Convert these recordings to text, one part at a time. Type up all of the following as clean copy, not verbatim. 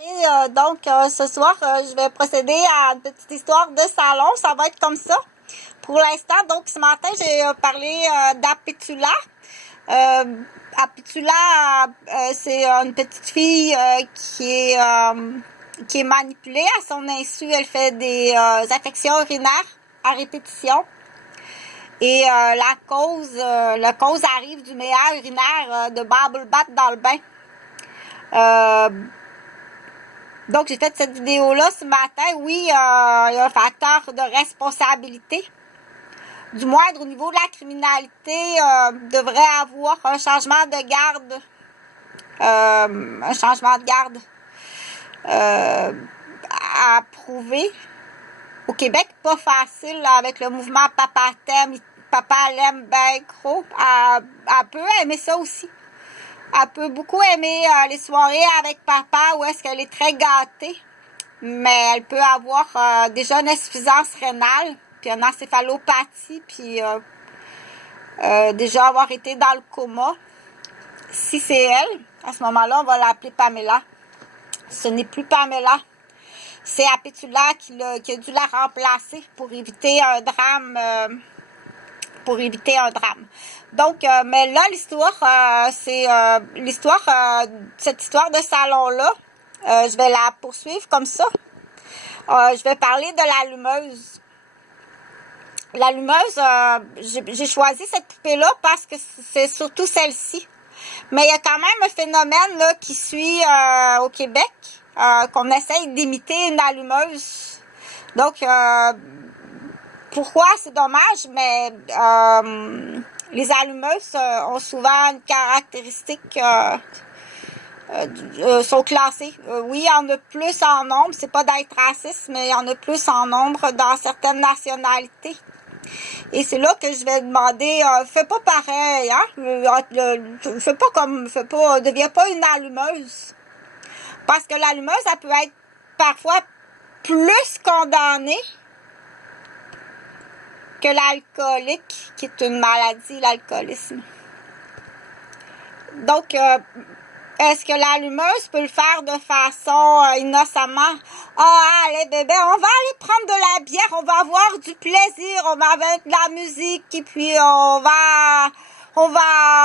Ce soir, je vais procéder à une petite histoire de salon. Ça va être comme ça. Pour l'instant, donc, ce matin, j'ai parlé d'Apétula. Apétula, c'est une petite fille qui est manipulée à son insu. Elle fait des affections urinaires à répétition. Et la cause arrive du méa urinaire de Bubble Bath dans le bain. Donc, j'ai fait cette vidéo-là ce matin. Oui, il y a un facteur de responsabilité. Du moindre au niveau de la criminalité, devrait avoir un changement de garde. À prouver. Au Québec, pas facile là, avec le mouvement Papa t'aime, Papa l'aime ben gros. Elle peut aimer ça aussi. Elle peut beaucoup aimer les soirées avec papa où est-ce qu'elle est très gâtée. Mais elle peut avoir déjà une insuffisance rénale, puis une encéphalopathie, puis déjà avoir été dans le coma. Si c'est elle, à ce moment-là, on va l'appeler Pamela. Ce n'est plus Pamela. C'est Apétula qui a dû la remplacer pour éviter un drame. Donc, mais là, l'histoire, c'est cette histoire de salon-là. Je vais la poursuivre comme ça. Je vais parler de l'allumeuse. L'allumeuse, j'ai choisi cette poupée-là parce que c'est surtout celle-ci. Mais il y a quand même un phénomène là, qui suit au Québec, qu'on essaye d'imiter une allumeuse. Donc, pourquoi? C'est dommage, mais les allumeuses ont souvent une caractéristique... sont classées. Oui, il y en a plus en nombre. C'est pas d'être raciste, mais il y en a plus en nombre dans certaines nationalités. Et c'est là que je vais demander, fais pas pareil, hein? Deviens pas une allumeuse. Parce que l'allumeuse, elle peut être parfois plus condamnée que l'alcoolique, qui est une maladie, l'alcoolisme. Donc, est-ce que l'allumeuse peut le faire de façon innocemment? Ah, allez bébé, on va aller prendre de la bière, on va avoir du plaisir, on va mettre de la musique et puis on va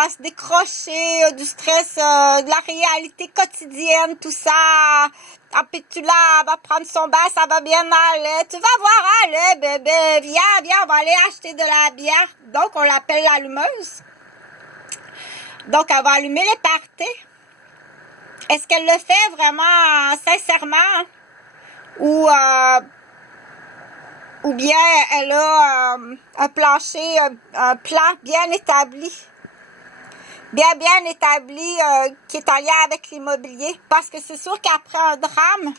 se décrocher du stress, de la réalité quotidienne, tout ça. Apétula va prendre son bain, ça va bien aller. Tu vas voir, allez bébé, viens, on va aller acheter de la bière. Donc, on l'appelle l'allumeuse. Donc, elle va allumer les parties. Est-ce qu'elle le fait vraiment sincèrement ou bien elle a un plancher, un plan bien établi qui est en lien avec l'immobilier? Parce que c'est sûr qu'après un drame,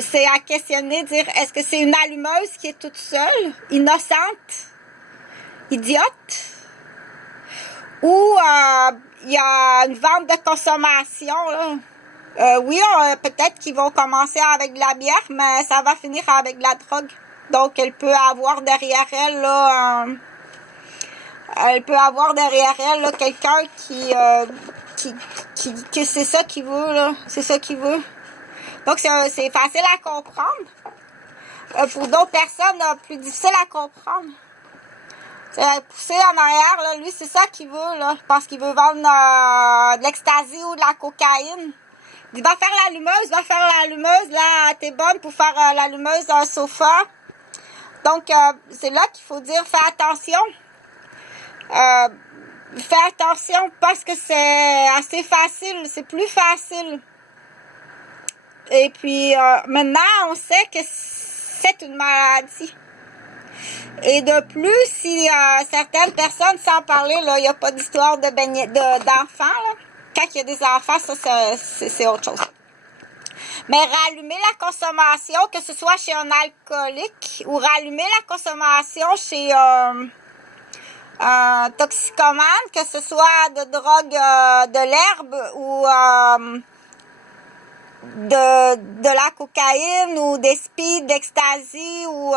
c'est à questionner, dire est-ce que c'est une allumeuse qui est toute seule, innocente, idiote? Ou il y a une vente de consommation, là. Oui, peut-être qu'ils vont commencer avec de la bière, mais ça va finir avec de la drogue. Donc, elle peut avoir derrière elle, là, quelqu'un qui c'est ça qu'il veut, là. C'est ça qu'il veut. Donc, c'est facile à comprendre. Pour d'autres personnes, plus difficile à comprendre. C'est poussé en arrière, là. Lui, c'est ça qu'il veut, là. Parce qu'il veut vendre de l'ecstasy ou de la cocaïne. Il dit, va faire l'allumeuse, là. T'es bonne pour faire l'allumeuse d'un sofa. Donc, c'est là qu'il faut dire, fais attention. Fais attention parce que c'est assez facile. C'est plus facile. Et puis, maintenant, on sait que c'est une maladie. Et de plus, si certaines personnes, sans parler, là, il n'y a pas d'histoire d'enfants, là. Quand il y a des enfants, ça, c'est autre chose. Mais rallumer la consommation, que ce soit chez un alcoolique ou rallumer la consommation chez un toxicomane, que ce soit de drogue de l'herbe ou de la cocaïne ou des speed, d'ecstasy ou